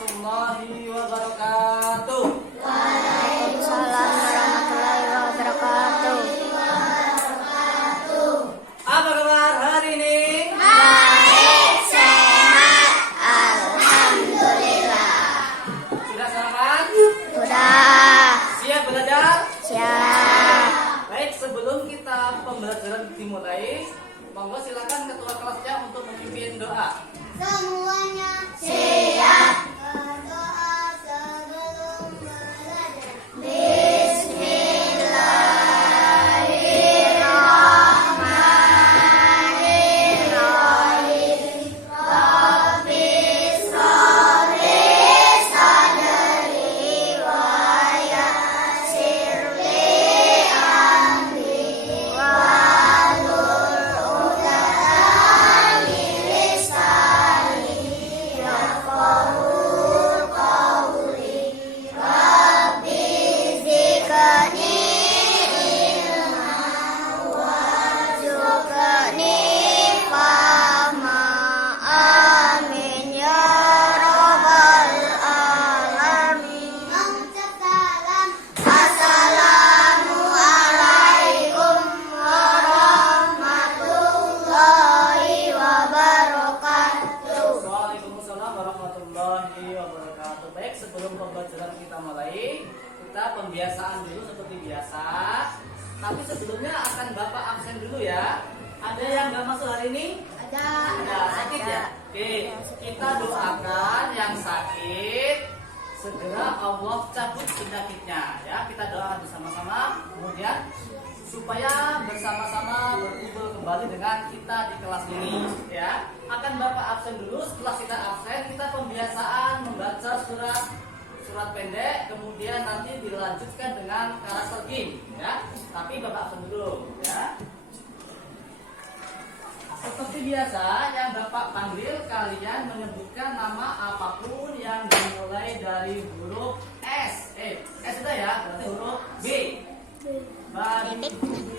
warahmatullahi wabarakatuh. Waalaikumsalam warahmatullahi wabarakatuh. Apa kabar hari ini? Baik, sehat, alhamdulillah. Sudah sarapan? Sudah. Siap belajar? Siap. Baik, sebelum kita pembelajaran dimulai, monggo silakan ketua kelasnya untuk memimpin doa. Semuanya siap. Berdoa sebelum belajar. Bismillahirrahmanirrahim. Rabbis shrahli sadri wa yassir li amri wahlul 'uqdatam min lisani yafqahu qawli. Rabbi zidni ilman warzuqni fahma. Amin ya rabbal alamin. Assalamualaikum warahmatullahi wabarakatuh. Waalaikumsalam warahmatullahi wabarakatuh. Baik, sebelum pembelajaran kita mulai, kita pembiasaan dulu seperti biasa. Tapi sebelumnya akan Bapak absen dulu ya. Ada yang nggak masuk hari ini? Ada sakit ya? Oke, kita doakan yang sakit segera Allah cabut penyakitnya ya. Kita doakan bersama-sama, kemudian supaya bersama-sama berkumpul kembali dengan kita di kelas ini ya. Akan Bapak absen dulu. Setelah kita absen, kita pembiasaan membaca surat pendek, kemudian nanti dilanjutkan dengan karakter game ya. Tapi Bapak absen dulu ya. Seperti biasa, yang Bapak panggil, kalian menyebutkan nama apapun yang dimulai dari huruf S. S sudah ya, berarti huruf B. Bagi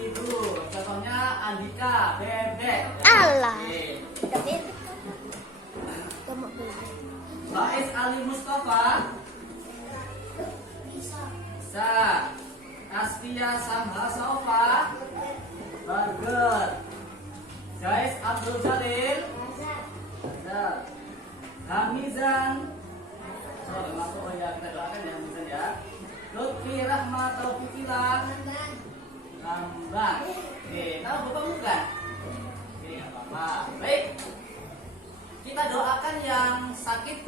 ibu, contohnya Andika, Bebek. Allah. Oke. Kamu Faiz Ali Mustafa. Bisa. Astia Samha Sofa. Burger. Jais Abdul Jalil. Bisa. Hamizan. Masuk ya, kita doakan ya Hamizan ya. Lutfi Rahmat Taufiqilah. Lamban. Oke, tahu Bapak bukan? Oke, nggak apa-apa. Baik. Kita doakan yang sakit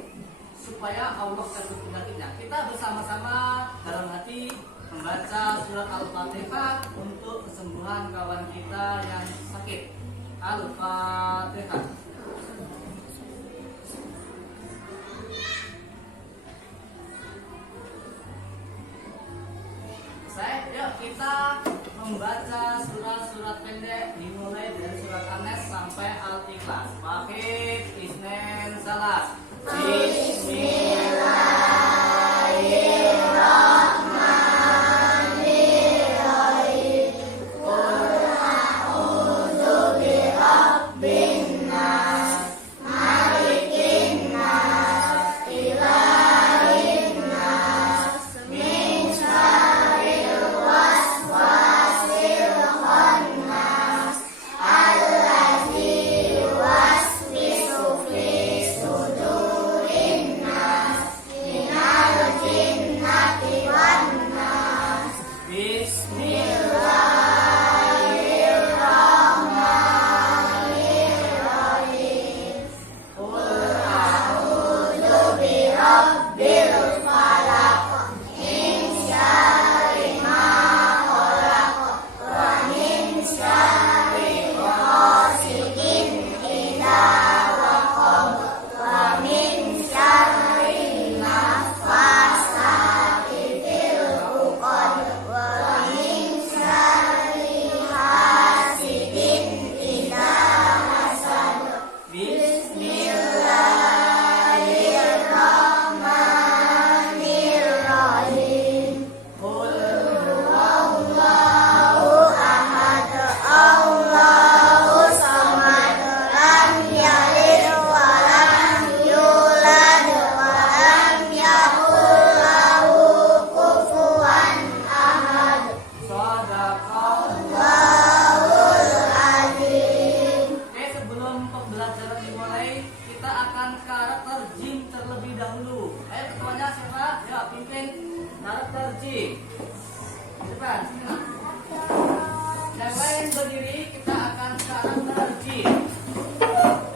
supaya Allah cabut penyakitnya. Kita bersama-sama dalam hati membaca surat Al-Fatihah untuk kesembuhan kawan kita yang sakit. Al-Fatihah. Yuk kita membaca surat-surat pendek dimulai dari surat An-Nas sampai Al-Ikhlas. Wahid, Isnin, Salas. Bismillahirrahmanirrahim. Qul a'udzu birabbin nas, malikin nas, ilahin nas, min syarril waswasil khannas, allazi yuwaswisu fi sudur berdiri, kita akan sekarang terjih.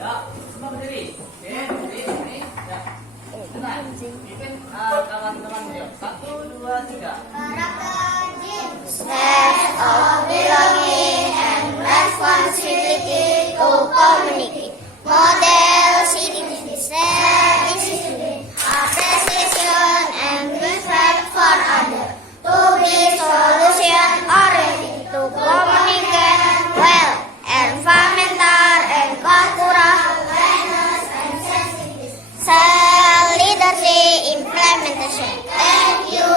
Ya, semua berdiri. Oke, berdiri ini. Ya. Tenang. Bikin kawan-kawan beliau. 1, 2, 3. Sense of belonging and responsibility to communicate. Model citizenship, appreciation and respect for others. To be solution oriented, to communicate well, environmental and cultural awareness and sensitivity. Leadership implementation. Thank you.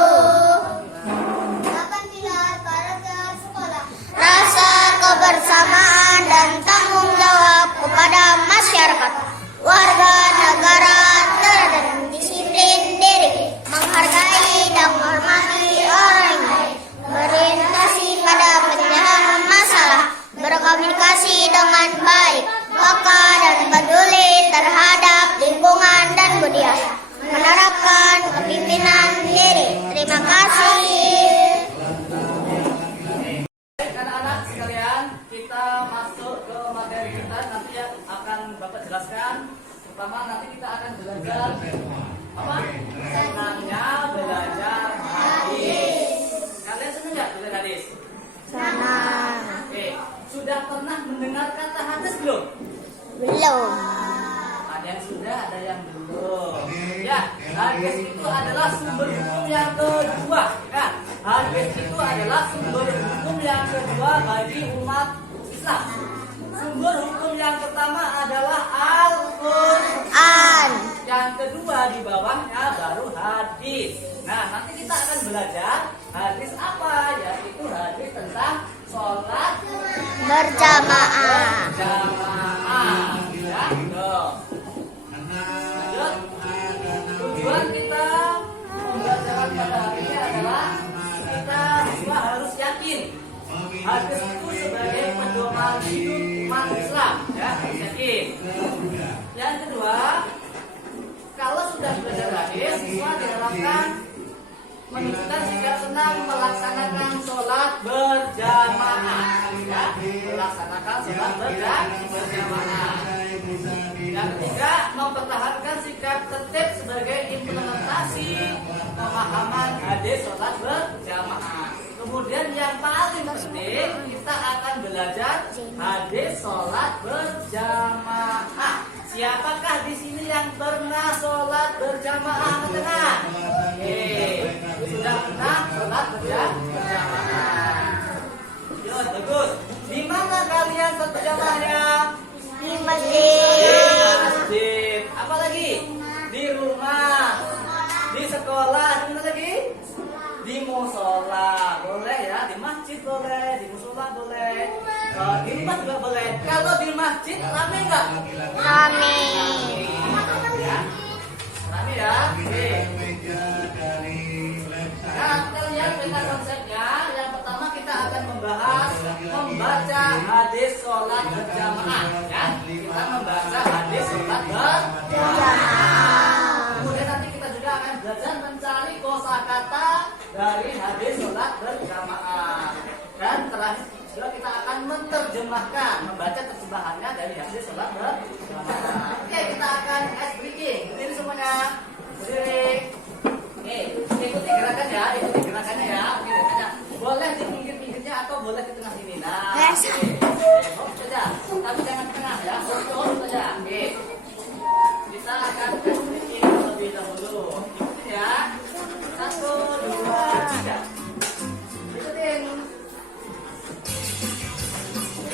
8 pilar para sekolah. Rasa kebersamaan dan tanggung jawab kepada masyarakat, warga negara teladan, disiplin diri, menghargai dan menghormati orang lain, berorientasi pada penyelesaian masalah, berkomunikasi dengan baik, peka dan peduli terhadap lingkungan dan budaya, menerapkan kepemimpinan diri. Terima kasih. Anak-anak sekalian, kita masuk ke materi kita nanti yang akan Bapak jelaskan. Pertama nanti kita akan belajar apa? Senangnya belajar hadis. Kalian senang nggak belajar hadis? Senang. Oke, sudah pernah mendengar kata hadis belum? Belum. Ada yang sudah, ada yang belum. Ya, hadis itu adalah sumber hukum yang kedua. Ya, hadis itu adalah sumber hukum yang kedua bagi umat Islam. Sumber hukum yang pertama adalah Al-Quran. Yang kedua di bawahnya baru hadis. Nah, nanti kita akan belajar hadis apa? Yaitu hadis tentang sholat Berjamaah. jamaah. Ya, tuh. Lanjut. Tujuan kita pembelajaran pada hari ini adalah kita semua harus yakin hadis itu sebagai pedoman hidup umat Islam. Ya, harus yakin. Yang kedua, kalau sudah belajar hadis, semua diharapkan menunjukkan sikap senang melaksanakan sholat berjamaah. Ya, melaksanakan sholat berjamaah. Yang ketiga, mempertahankan sikap tertib sebagai implementasi pemahaman hadis sholat berjamaah. Kemudian yang paling penting, kita akan belajar hadis sholat berjamaah. Siapakah di sini yang pernah sholat berjamaah? Tengah. Oke, sudah pernah sholat berjamaah. Yo, bagus. Di mana kalian sholat berjamaahnya? Di masjid. Di masjid. Apa lagi? Di rumah. Di sekolah. Di mana lagi? Di musola. Boleh ya. Di masjid boleh. Di musola boleh. Di rumah juga boleh. Kalau di masjid rame nggak? Rame. Ya. Rame ya. Oke. Nah, kita lihat peta konsepnya. Yang pertama kita akan membahas membaca hadis sholat berjamaah. Ya, kita membaca hadis sholat berjamaah. Kemudian nanti kita juga akan belajar mencari kosakata dari hadis sholat berjamaah. Dan terakhir juga kita akan menerjemahkan, membaca terjemahannya dari hadis sholat berjamaah. Oke, kita akan ice breaking. Berdiri semuanya. Berdiri. Oke, ikuti gerakan ya, ikuti gerakannya ya. Oke, gerakannya. Boleh di pinggir-pinggirnya atau boleh di tengah sini. Nah, oke, saja. Tapi jangan di tengah ya. Hold saja. Oke. Kita akan breaking terlebih dahulu. Ikutin ya. 1, 2, 3. Ikutin.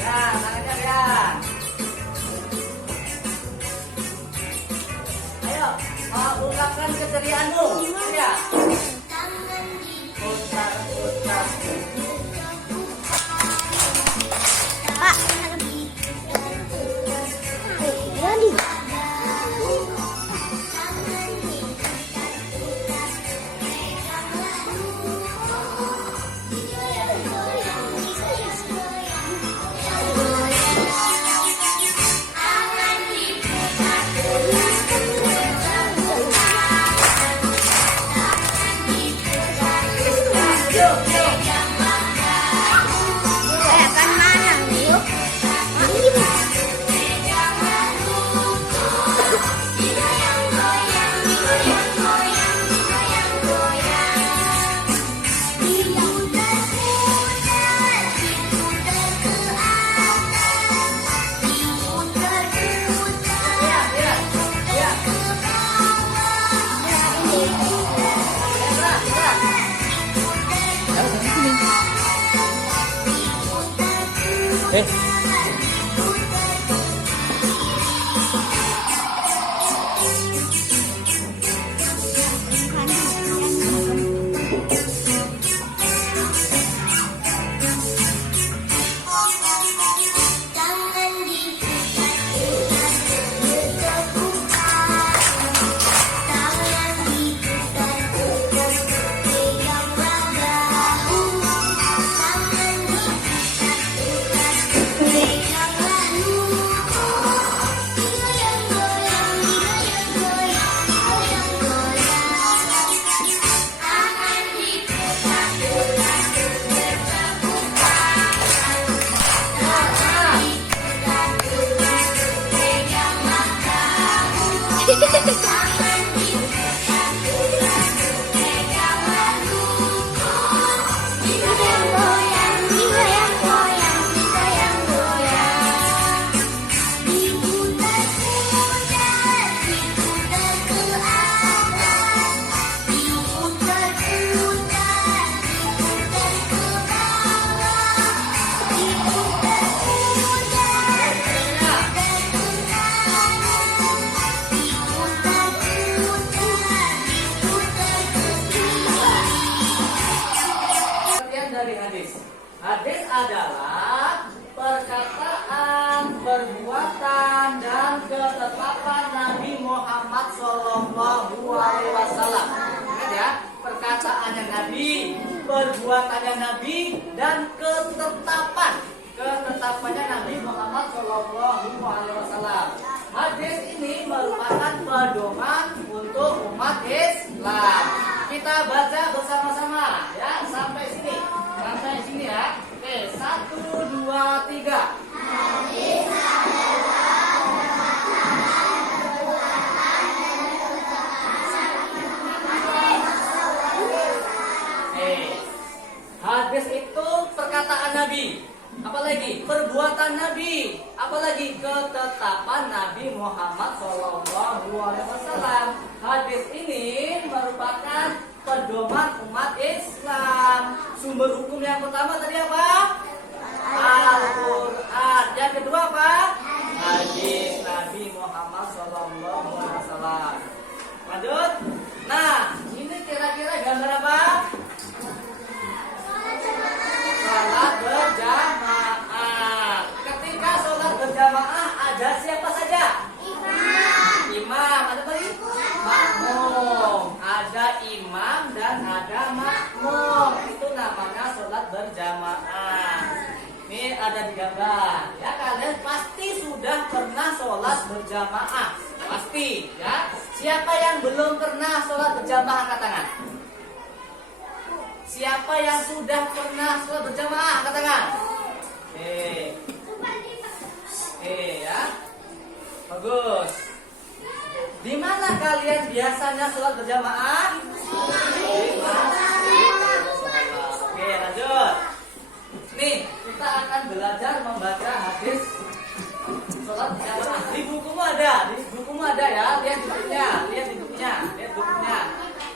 Ya, tangannya ya. Ayo, ungkapkan keceriaanmu. Ya. Putar. Pak. Jadi. Oke. Hadis adalah perkataan, perbuatan, dan ketetapan Nabi Muhammad Shallallahu Alaihi Wasallam. Ingat ya, perkataannya Nabi, perbuatannya Nabi, dan ketetapannya Nabi Muhammad Shallallahu Alaihi Wasallam. Hadis ini merupakan pedoman untuk umat Islam. Kita baca bersama-sama ya sampai sini. Sampai sini ya. Oke, 1, 2, 3. Hadis hadis itu perkataan Nabi. Apalagi perbuatan Nabi, apalagi ketetapan Nabi Muhammad SAW. Hadis ini merupakan pedoman umat Islam. Sumber hukum yang pertama tadi apa? Al-Quran. Yang kedua apa? Hadis Nabi Muhammad SAW. Lanjut. Nah, ini kira-kira gambar apa? Salat berjamaah. Ketika sholat berjamaah ada siapa saja? Imam. Ada tadi? Makmum. Ada imam dan ada makmum. Itu namanya sholat berjamaah. Ini ada di gambar. Ya, kalian pasti sudah pernah sholat berjamaah. Pasti ya. Siapa yang belum pernah sholat berjamaah angkat tangan? Siapa yang sudah pernah sholat berjamaah angkat tangan? Ya. Bagus. Di mana kalian biasanya sholat berjamaah? Di masjid. Oke, lanjut. Nih, kita akan belajar membaca hadis sholat berjamaah. Di bukumu ada ya. Lihat bukunya.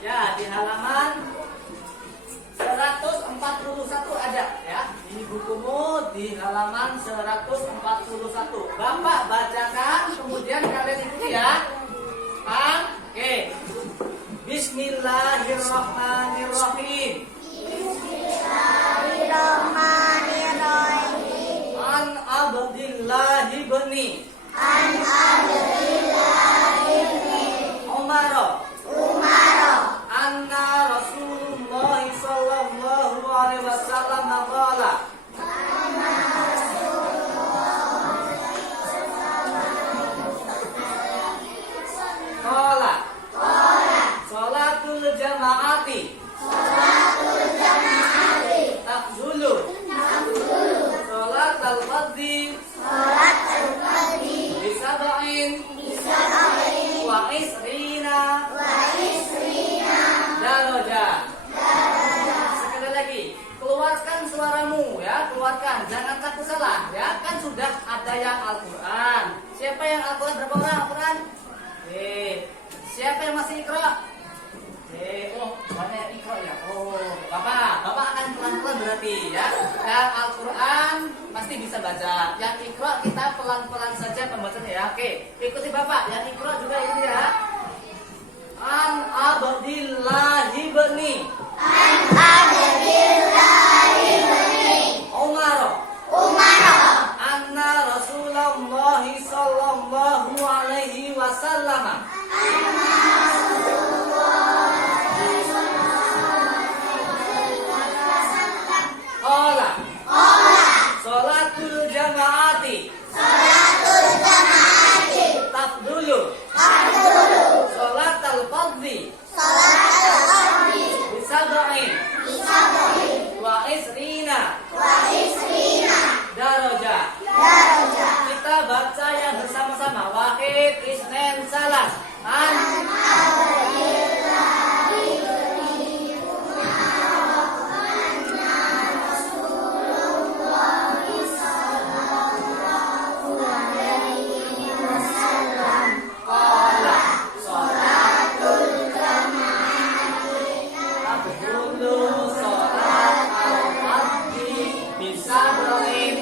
Ya, di halaman 141 ada ya. Ini bukumu di halaman 141. Bapak bacakan, kemudian kalian ikuti ya. Oke. Bismillahirrahmanirrahim. Bismillahirrahmanirrahim. An Abdillahi bin Umar. Anna Rasulullah sallallahu alaihi wasallam qala. Salatul jama'ati. Tafzulu. Salat al-fardhi. Bisab'in. Wa isrina. Darajah. Sekali lagi, keluarkan suaramu ya, keluarkan, jangan takut salah ya. Kan sudah ada yang Al-Quran. Siapa yang Al-Quran? Berapa orang Al-Quran? Siapa yang masih Iqra? Oh, Semuanya ikro ya. Oh, Bapak akan pelan-pelan berarti ya. Yang Al-Quran pasti bisa baca. Yang ikro kita pelan-pelan saja pembacanya ya. Oke, ikuti Bapak. Yang ikro juga ini ya. An abdillahi bani. An abdillahi bani. Umar. Anna Rasulullah sallallahu alaihi wasallam. Qala. Salatul jamaati. Tafdulu. Salatul fardhi. Bisab'in. Wa isrina. Darajah. Kita baca yang bersama-sama. Wahid, isnen, salas. An. Qala. Salatul jamaati. Tafdulu. Salat al-fardhi. Bisab'in.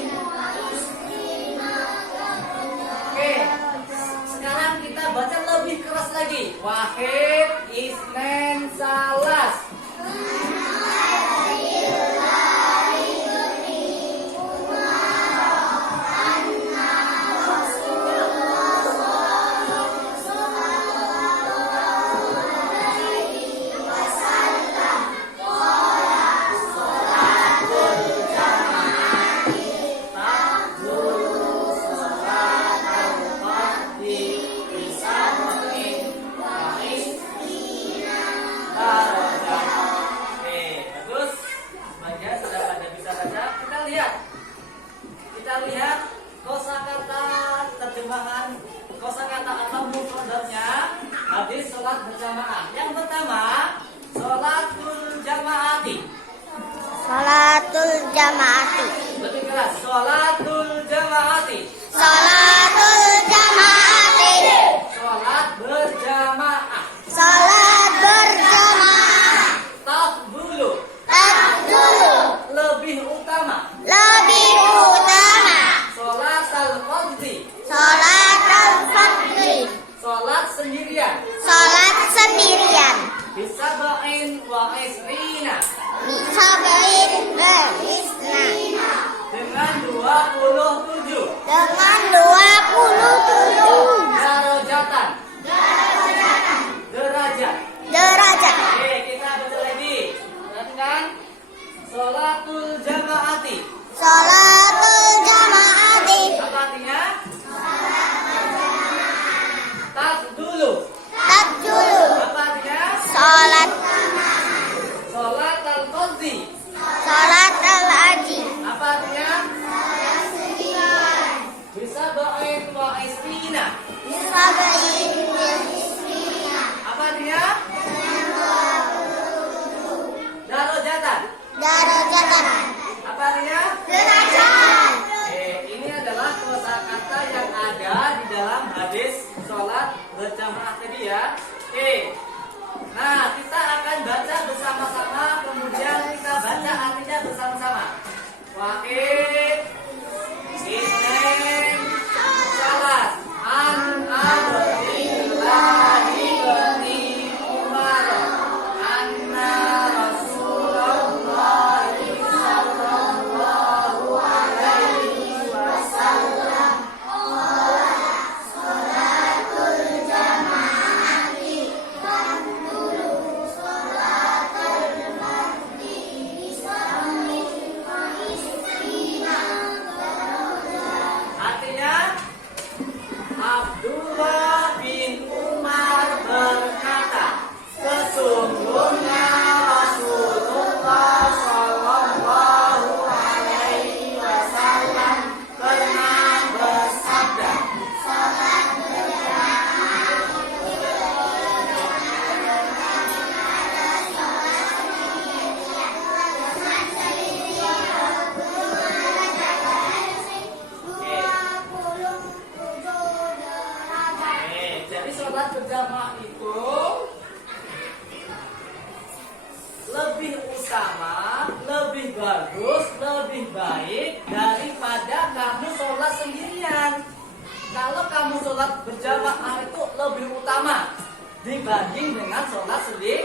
Oke, sekarang kita baca lebih keras lagi. Wahid, isnen, salas. Kita lihat kosakata terjemahan kosakata atau mufradatnya habis sholat berjamaah. Yang pertama, sholatul jamaati. Salatul jamaati. Lebih keras, sholatul jamaati. Salatul jamaati. Sholat berjamaah. Salat berjamaah. Tafdulu. Tafdulu. Lebih utama. Lebih utama. Sholat al-fardhi. Salat al-fardhi. Sholat sendirian. Salat sendirian. Bisab'in wa isrina. Bisabain berisna. Dengan 27 Dengan 27 darajatan. Derajat. derajat. Oke, kita baca lagi. Perhatikan. Sholatul jamaati. Salatul jamaati. Apa artinya? Tafdulu. Tafdulu. Apa artinya? Salat. Sholat al-fardhi. Salat al-aji. Apa artinya? Bisab'in wa isrina. Bisabain Apa artinya? Darajatan. derajatan. Apa artinya? Derajat. Ini adalah kosakata yang ada di dalam hadis sholat berjamaah tadi ya. Nah, kita akan baca bersama-sama, kemudian kita baca artinya bersama-sama. Wahid, isnen, salas. An abdillahi bani Umar. Anna Rasulullah sallallahu alaihi wasallam. Artinya Abdullah bin Umar berkata, sesungguhnya Rasulullah sallallahu alaihi wasallam pernah bersabda. Jadi sholat berjamaah itu sholat berjamaah itu lebih utama dibanding dengan sholat sendiri.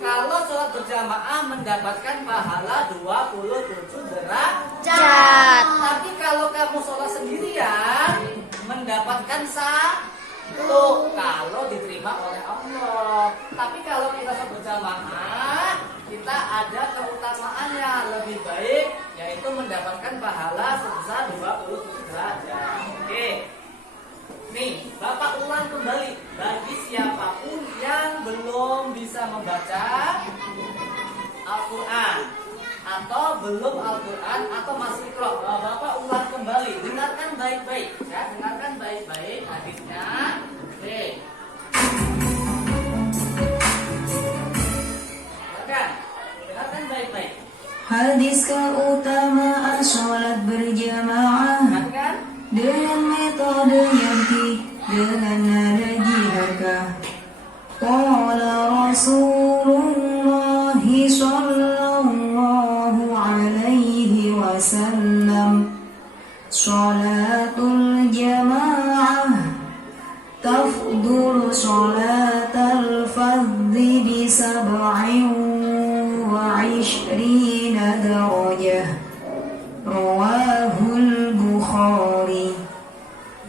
Kalau sholat berjamaah mendapatkan pahala 27 derajat. Tapi kalau kamu sholat sendirian mendapatkan 1 kalau diterima oleh Allah. Tapi kalau kita sholat berjamaah, kita ada keutamaannya lebih baik, yaitu mendapatkan pahala sebesar 27 derajat. Oke. Nih, Bapak ulang kembali bagi siapapun yang belum bisa membaca Al-Quran atau belum Al-Quran atau masih Iqra. Bapak ulang kembali, dengarkan baik-baik ya, dengarkan baik-baik hadisnya. Oke. Dengarkan baik-baik. Hadis keutamaan sholat berjamaah Dengarkan. dengan metode yaqi, dengan nada jihadkah. Qala Rasulullah sallallahu alaihi wasallam, sholatul jamaah tafdulu sholatal fardhi bi 27 darajah. Rawahul Bukhari.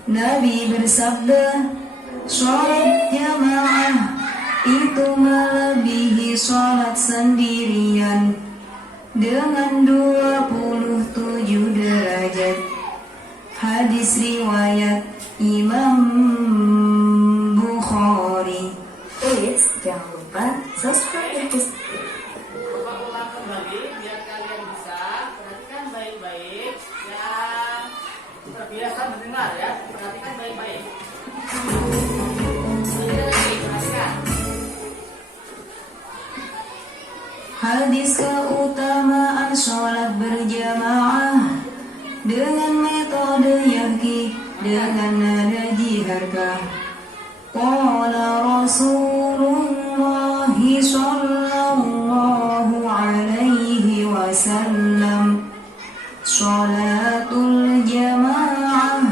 Nabi bersabda, sholat jamaah itu melebihi sholat sendirian dengan 27 derajat. Hadis riwayat Imam Bukhari. Jangan lupa subscribe ya. Bapak ulang kembali biar kalian bisa perhatikan baik-baik yang terbiasa mendengar ya, perhatikan baik-baik. Sekali lagi, perhatikan. Hadis keutamaan sholat berjamaah dengan metode yaqi, dengan nada jihadkah. Qala Rasulullah sallallahu alaihi wasallam, sholatul jamaah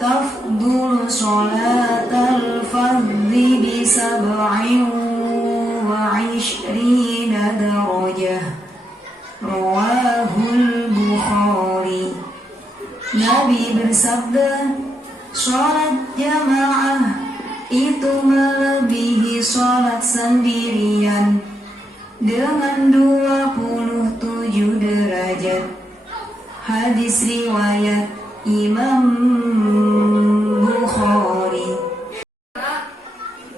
tafdulu sholatal fardhi bi 27 darajah. Rawahul Bukhari. Nabi bersabda, sholat jamaah itu melebihi sholat sendirian dengan 27 derajat. Hadis riwayat Imam Bukhari.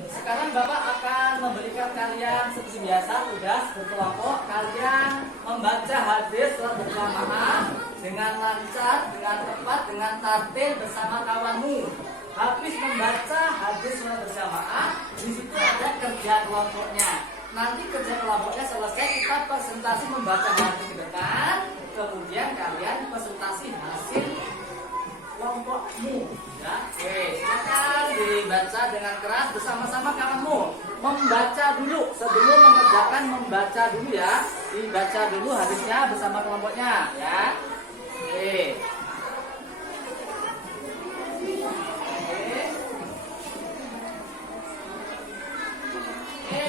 Sekarang Bapak akan memberikan kalian seperti biasa tugas berkelompok. Kalian membaca hadis sholat berjamaah dengan lancar, dengan tepat, dengan tertib bersama kawanmu. Habis membaca hadis sholat berjamaah, di situ ada kerja kelompoknya. Nanti kerja kelompoknya selesai, kita presentasi membaca hadis ke depan, kemudian kalian presentasi hasil kelompokmu. Ya, oke, silakan dibaca dengan keras bersama-sama kawanmu. Membaca dulu sebelum mengerjakan, membaca dulu ya. Dibaca dulu hadisnya bersama kelompoknya, ya. Oke.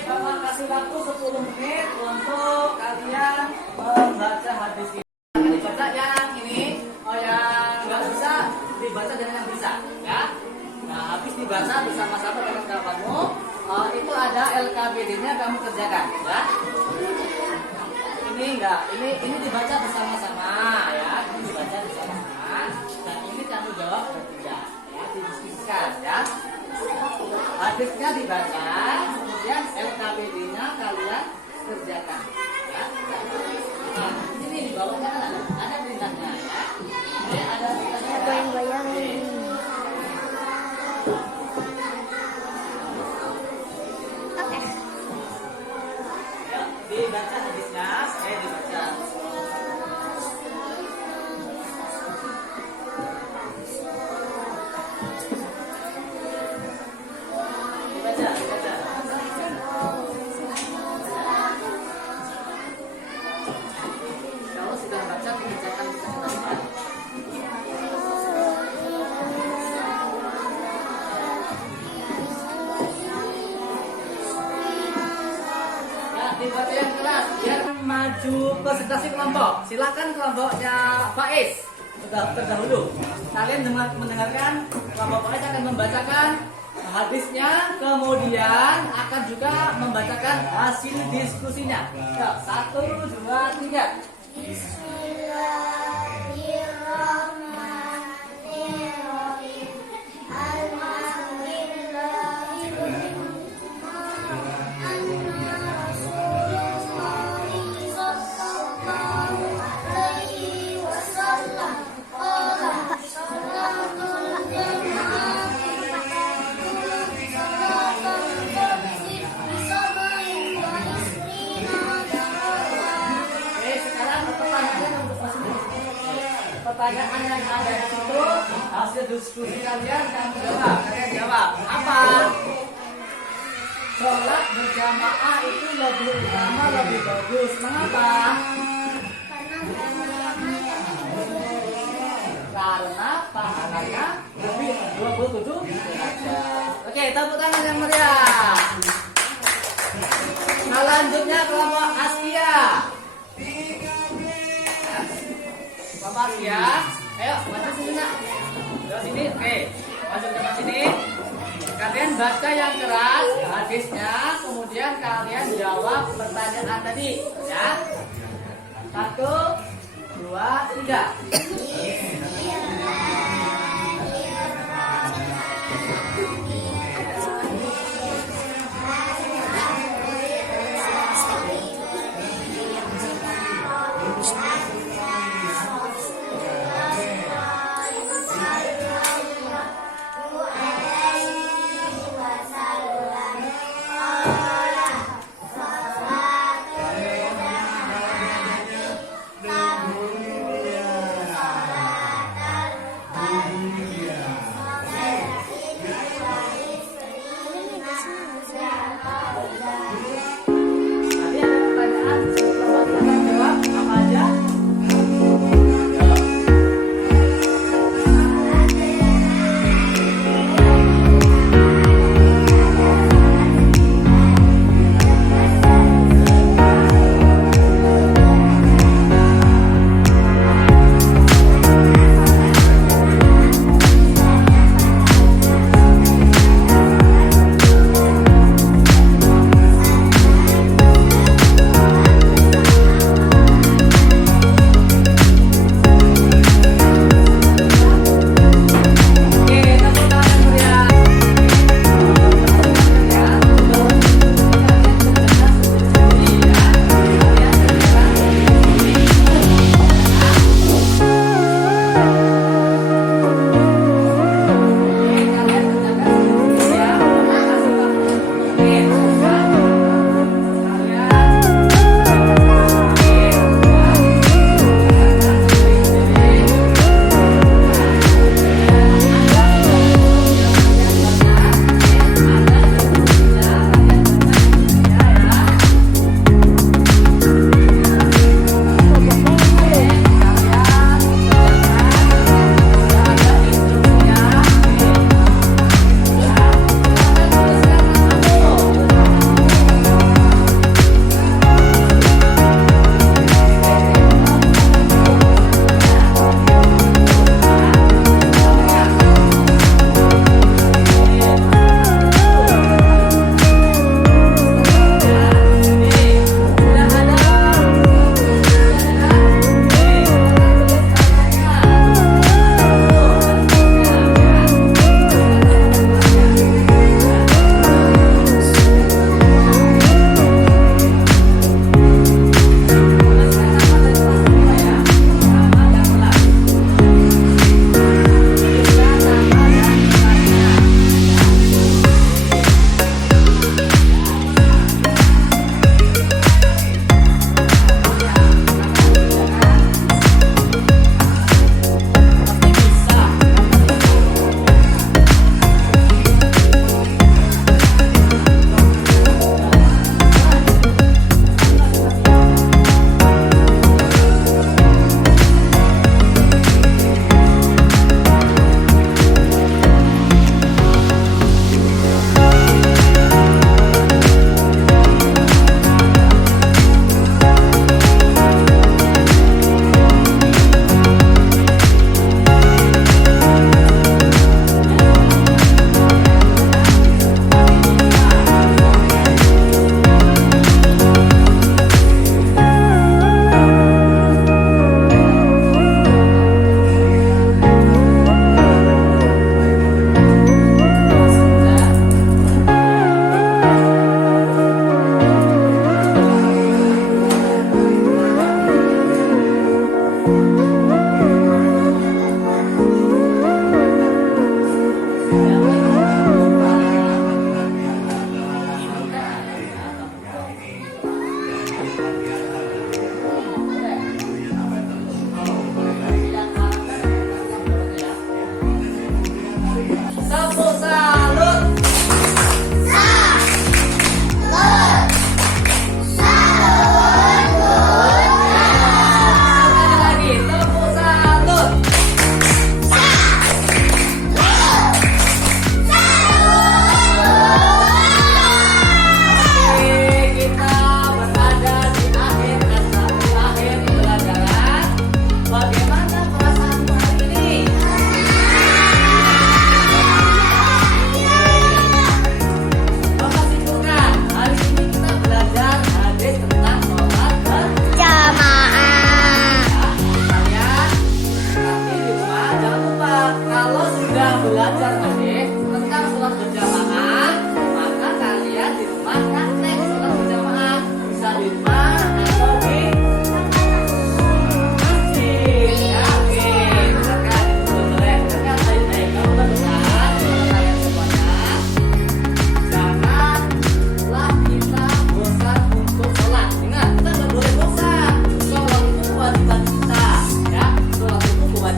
Bapak kasih waktu 10 menit untuk kalian membaca hadis ini. Dibaca yang ini, yang nggak bisa dibaca dengan yang bisa, ya. Nah, habis dibaca bersama-sama dengan kawanmu, itu ada LKPD-nya kamu kerjakan, ya. Ini enggak, ini dibaca bersama-sama, ya. Ini dibaca bersama-sama. Dan ini kamu jawab bertiga, ya. Didiskusikan, ya. Hadisnya dibaca, kemudian LKPD-nya kalian kerjakan. Ya. Nah, ini di bawahnya kan ada perintahnya, ya. Ini ada perintahnya. Bayang-bayang. Oke. Ya, dibaca hadisnya, dibaca. presentasi kelompok. Silakan kelompoknya Faiz. Sudah terdahulu. Kalian mendengarkan kelompok Faiz akan membacakan hadisnya, kemudian akan juga membacakan hasil diskusinya. Ya, 1, 2, 3. Bismillahirrahmanirrahim. Alhamdulillahirabbil alamin. Rasulullahi sallallahu alaihi wasallam. Qala salatul jamaah pertanyaan yang ada di situ, hasil diskusi kalian kamu jawab. Kalian jawab apa? Sholat berjamaah itu lebih utama, lebih bagus. Mengapa? Karena pahalanya lebih 27 derajat. Oke, tepuk tangan yang meriah. Selanjutnya kelompok Askia. Kelompok Askia, ayo maju sini nak. Ke sini, oke. Maju ke sini. Kalian baca yang keras hadisnya, kemudian kalian jawab pertanyaan tadi, ya. 1, 2, 3.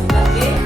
lanjutkan di